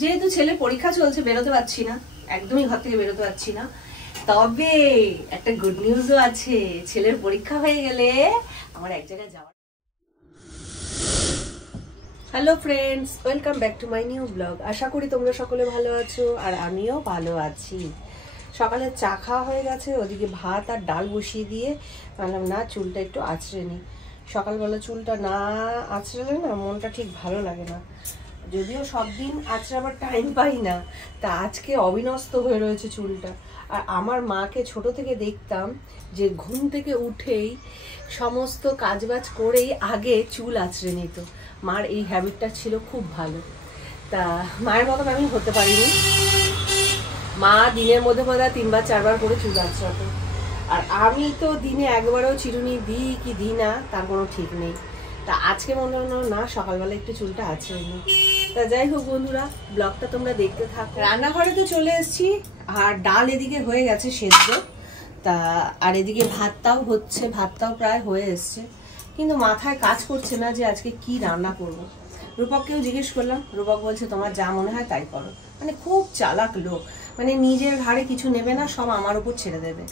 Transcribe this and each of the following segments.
যেহেতু ছেলের পরীক্ষা চলছে, বেরোতে পারছি না, একদমই ঘর থেকে বেরোতে পারছি না। তবে একটা গুড নিউজও আছে, ছেলের পরীক্ষা হয়ে গেলে আমার এক জায়গায় যাওয়ার। Hello friends, welcome back to my new blog. আশা করি তোমরা সকলে ভালো আছো, আর আমিও ভালো আছি। সকালে চা খাওয়া হয়ে গেছে, ওদিকে ভাত আর ডাল বসিয়ে দিয়ে বললাম না চুলটা একটু আঁচড়ে নিই। সকালবেলা চুলটা না আঁচড়ালে না মনটা ঠিক ভালো লাগে না, যদিও সব দিন আঁচড়াবার টাইম পাই না, তা আজকে অবিনস্ত হয়ে রয়েছে চুলটা। আর আমার মাকে ছোট থেকে দেখতাম যে ঘুম থেকে উঠেই সমস্ত কাজবাজ করেই আগে চুল আঁচড়ে নিত। মার এই হ্যাবিটটা ছিল খুব ভালো। তা মায়ের মতন আমি হতে পারিনি। মা দিনের মধ্যে বোধহয় 3 বার 4 বার করে চুল আঁচড়াতো, আর আমি তো দিনে একবারও চিরুনি দিই কি দিই না তার কোনো ঠিক নেই। তা আজকে মনে হলো না সকালবেলা একটু চুলটা আঁচড়ে নিই। তা যাই হোক বন্ধুরা, ব্লগটা তোমরা দেখতে থাকো। রান্নাঘরে তো চলে এসেছি, আর ডাল এদিকে হয়ে গেছে সেদ্ধ, তা আর এদিকে ভাতটাও হচ্ছে, ভাতটাও প্রায় হয়ে এসছে, কিন্তু মাথায় কাজ করছে না যে আজকে কি রান্না করব। রূপককেও জিজ্ঞেস করলাম, রূপক বলছে তোমার যা মনে হয় তাই করো। মানে খুব চালাক লোক, মানে নিজের ঘাড়ে কিছু নেবে না, সব আমার উপর ছেড়ে দেবে।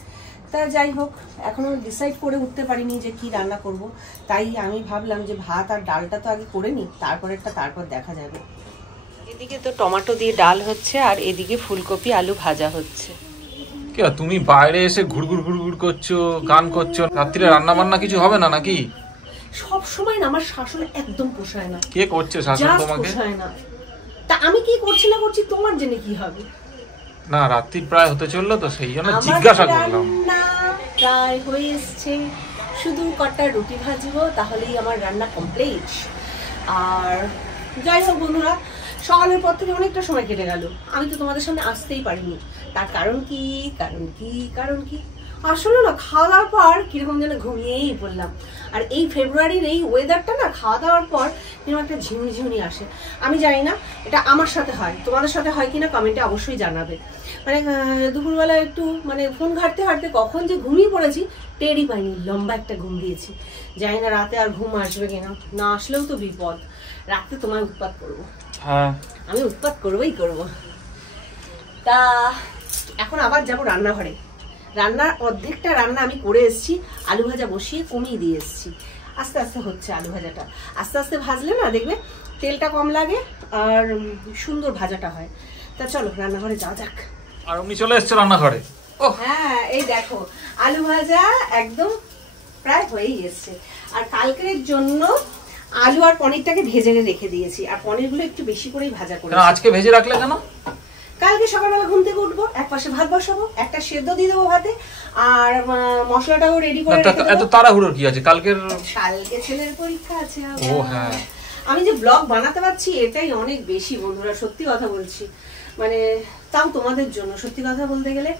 তা যাই হোক, এখনো ডিসাইড করে উঠতে পারিনি যে কি রান্না করব। তাই আমি ভাবলাম যে ভাত আর ডালটা তো আগে করে নিই, তারপর দেখা যাবে। এদিকে তো টমেটো দিয়ে ডাল হচ্ছে, আর এদিকে ফুলকপি আলু ভাজা হচ্ছে। কি তুমি বাইরে এসে ঘুরঘুর করছো, গান করছো, রাত্রিরে রান্না বান্না কিছু হবে না নাকি? সব সময় না আমার শাশুড়ি একদম পোষায় না। কে করছে শাশুড়ি তোমাকে? পোষায় না। তা আমি কি করছি না করছি তোমার জেনে কি হবে? না, রাত্রি প্রায় হতে চললো তো সেই জন্য জিজ্ঞাসা করলাম। না প্রায় হয়ে এসছে, শুধু কটা রুটি ভাজবো তাহলেই আমার রান্না কমপ্লিট। আর যাই হোক বন্ধুরা, সকালের পর থেকে অনেকটা সময় কেটে গেল, আমি তো তোমাদের সামনে আসতেই পারিনি। তার কারণ কি আসলে না খাওয়া দাওয়ার পর কিরকম যেন ঘুমিয়েই পড়লাম। আর এই ফেব্রুয়ারির এই ওয়েদারটা না খাওয়া দাওয়ার পর কিরকম একটা ঝিমঝিমনি আসে। আমি জানি না এটা আমার সাথে হয়, তোমাদের সাথে হয় কিনা কমেন্টে অবশ্যই জানাবে। মানে দুপুরবেলা একটু মানে ফোন ঘাটতে ঘাটতে কখন যে ঘুমিয়ে পড়েছি টেরই পাইনি, লম্বা একটা ঘুম দিয়েছি। জানি না রাতে আর ঘুম আসবে কিনা, না আসলেও তো বিপদ। রাতে তোমায় উৎপাত করবো, আমি উৎপাত করবোই করবো। তা এখন আবার যাবো রান্নাঘরে। রান্নার অর্ধেকটা রান্না আমি করে এসেছি, আলু ভাজা বসিয়ে কমিয়ে দিয়ে এসেছি। আস্তে আস্তে হচ্ছে আলু ভাজাটা, আস্তে আস্তে ভাজলে না দেখবে তেলটা কম লাগে আর সুন্দর ভাজাটা হয়। তা চলো রান্নাঘরে যাওয়া যাক। আর উনি চলে এসছে রান্নাঘরে। হ্যাঁ এই দেখো আলু ভাজা একদম প্রায় হয়েই এসছে। আর কালকের জন্য আলু আর পনিরটাকে ভেজে রেখে দিয়েছি, আর পনিরগুলো একটু বেশি করেই ভাজা করে। আজকে ভেজে রাখলে কেন? কালকে সকালবেলা ঘুম থেকে উঠবো, এক পাশে ভাত বসাবো, একটা সেদ্ধ দিয়ে দেবো ভাতে, আর মশলাটাও রেডি করে রেখে দেবো। এত তাড়াহুড়োর কি আছে? কালকে ছেলের পরীক্ষা আছে। ও হ্যাঁ, আমি যে ব্লগ বানাতে পারছি এটাই অনেক বেশি বন্ধুরা, সত্যি কথা বলছি। মানে তাও তোমাদের জন্য, সত্যি কথা বলতে গেলে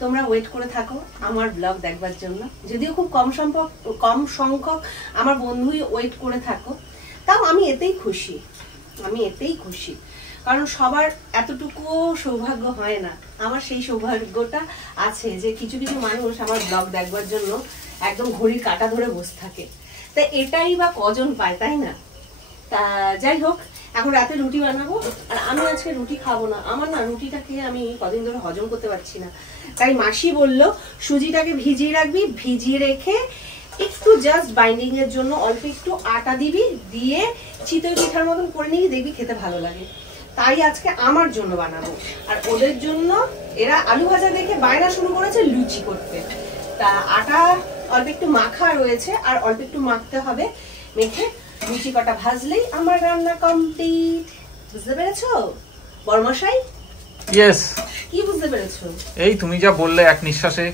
তোমরা ওয়েট করে থাকো আমার ব্লগ দেখবার জন্য। যদিও খুব কম সংখ্যক আমার বন্ধুই ওয়েট করে থাকো, তাও আমি এতেই খুশি। কারণ সবার এতটুকু সৌভাগ্য হয় না, আমার সেই সৌভাগ্যটা আছে যে কিছু কিছু মানুষ আমার ব্লগ দেখবার জন্য একদম ঘড়ির কাঁটা ধরে বসে থাকে। তা এটাই বা কজন পায়, তাই না? তা যাই হোক, এখন রাতে রুটি বানাবো, আর আমি আজকে রুটি খাবো না। আমার না রুটিটা খেয়ে আমি কদিন ধরে হজম করতে পারছি না। তাই মাসি বললো সুজিটাকে ভিজিয়ে রাখবি, ভিজিয়ে রেখে একটু জাস্ট বাইন্ডিং এর জন্য অল্প একটু আটা দিবি, দিয়ে চিতই পিঠার মতন করে নিবি, দেখবি খেতে ভালো লাগে। তাই আজকে আমার জন্য বানাবো, আর ওদের জন্য এরা আলু ভাজা দেখে বায়না শুরু করেছে লুচি করতে। তা আটা অল্প একটু মাখা রয়েছে, আর অল্প একটু মাখতে হবে, মেখে লুচি কটা ভাজলেই আমার রান্না কমপ্লিট। বুঝতে পেরেছো বড়মশাই? ইয়েস। কি বুঝতে পেরেছো? এই তুমি যা বললে এক নিঃশ্বাসে।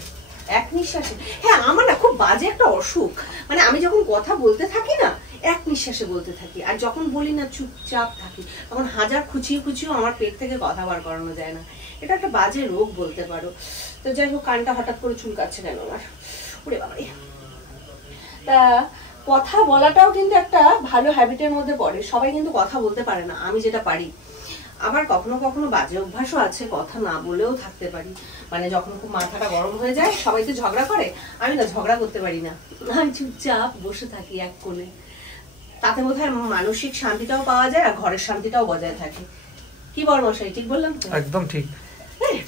হ্যাঁ, আমার না খুব বাজে একটা অসুখ, মানে আমি যখন কথা বলতে থাকি না এক নিঃশ্বাসে বলতে থাকি, আর যখন বলি না চুপচাপ থাকি, তখন হাজার খুঁচিয়েও আমার পেট থেকে কথা বার করানো যায় না। এটা একটা বাজে রোগ বলতে পারো। তো যাই হোক, কানটা হঠাৎ করে চুলকাচ্ছে কেন আমার, ওরে বাবারে। তা কথা বলাটাও কিন্তু একটা ভালো হ্যাবিটের মধ্যে পড়ে। সবাই কিন্তু কথা বলতে পারে না, আমি যেটা পারি। আবার কখনো কখনো বাজে অভ্যাসও আছে, কথা না বলেও থাকতে পারি। মানে যখন খুব মাথাটা গরম হয়ে যায়, সবাই তো ঝগড়া করে, আমি না ঝগড়া করতে পারি না, আমি চুপচাপ বসে থাকি এক কোণে। তাতে বোধহয় মানসিক শান্তিটাও পাওয়া যায়, আর ঘরের শান্তিটাও বজায় থাকে। কি বরমশাই ঠিক বললাম তো? একদম ঠিক।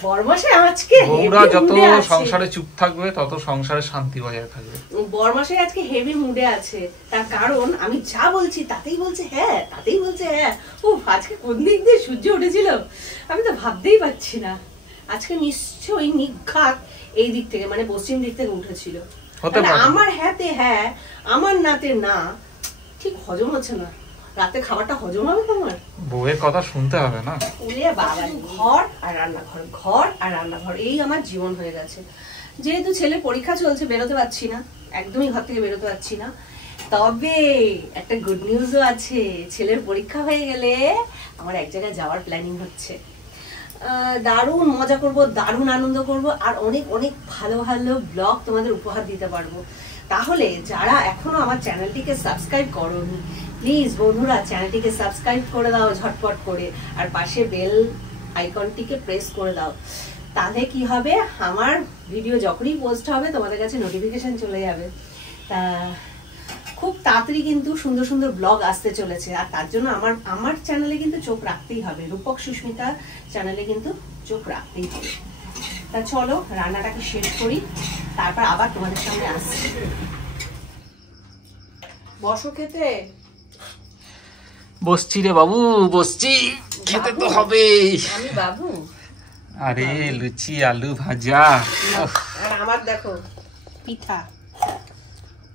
বরমশাই আজকে বউরা যত সংসারে চুপ থাকবে তত সংসারে শান্তি বজায় থাকবে। বরমশাই আজকে হেভি মুডে আছে, তার কারণ আমি যা বলছি তাতেই বলছে হ্যাঁ, তাতেই বলছে হ্যাঁ। আজকে কোন দিক দিয়ে সূর্য উঠেছিল আমি তো ভাবতেই পারছি না। আজকে নিশ্চয়ই নিঘাত এই দিক থেকে, মানে পশ্চিম দিক থেকে উঠেছিল। আমার হ্যাঁতে হ্যাঁ, আমার নাতে না, ঠিক হজম হচ্ছে না। রাতে খাবারটা হজম হবে তোমার? বউয়ের কথা শুনতে হবে না? ওরে বাবা, ঘর আর রান্নাঘর, ঘর আর রান্নাঘর, এই আমার জীবন হয়ে গেছে। যেহেতু ছেলের পরীক্ষা চলছে, বেরোতে পারছি না, একদমই ঘর থেকে বেরোতে পারছি না। তবে একটা গুড নিউজও আছে, ছেলের পরীক্ষা হয়ে গেলে আমার এক জায়গায় যাওয়ার প্ল্যানিং হচ্ছে। দারুণ মজা করব, দারুণ আনন্দ করব, আর অনেক অনেক ভালো ভালো ব্লগ তোমাদের উপহার দিতে পারবো। তাহলে যারা এখনো আমার চ্যানেলটিকে সাবস্ক্রাইব করোনি, প্লিজ বন্ধুরা চ্যানেলটিকে সাবস্ক্রাইব করে দাও ঝটপট করে, আর পাশে বেল আইকনটিকে প্রেস করে দাও। তাহলে কি হবে, আমার ভিডিও যখনই পোস্ট হবে তোমাদের কাছে নোটিফিকেশন চলে যাবে। তা খুব তাড়াতাড়ি কিন্তু সুন্দর সুন্দর ব্লগ আসতে চলেছে, আর তার জন্য আমার চ্যানেলে কিন্তু চোখ রাখতেই হবে, রূপক সুস্মিতা চ্যানেলে কিন্তু চোখ রাখতেই হবে। তা চলো রান্নাটাকে শেষ করি, তারপর আবার তোমাদের সামনে আসছি। বসো খেতে। বসছি রে বাবু, বসছি, খেতে তো হবে। আমি বাবু? আরে লুচি আলু ভাজা, আর আমার দেখো পিঠা।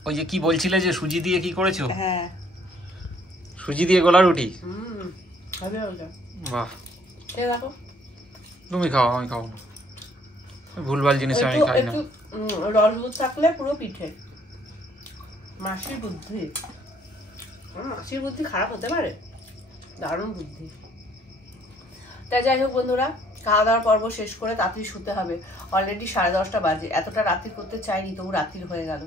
ওই যে কি বলছিলে যে সুজি দিয়ে কি করেছো? হ্যাঁ, সুজি দিয়ে গোলা রুটি। হবে ওটা। বাহ, এই দেখো। তুমি খাও, আমি খাও না, ভুলভাল জিনিস আমি খাই না। রসবুজ থাকলে পুরো পিঠে। মাসির বুদ্ধি, মাসির বুদ্ধি খারাপ হতে পারে? দারুণ বুদ্ধি। তাই যাই হোক বন্ধুরা, খাওয়া দাওয়ার পর্ব শেষ করে তাড়াতাড়ি শুতে হবে। অলরেডি 10:30 বাজে, এতটা রাত্রি করতে চাইনি, তবু রাত্রি হয়ে গেল।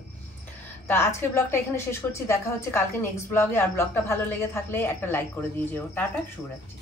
তা আজকের ব্লগটা এখানে শেষ করছি, দেখা হচ্ছে কালকে নেক্সট ব্লগে। আর ব্লগটা ভালো লেগে থাকলে একটা লাইক করে দিয়ে যেও। টাটা, শুভরাত্রি।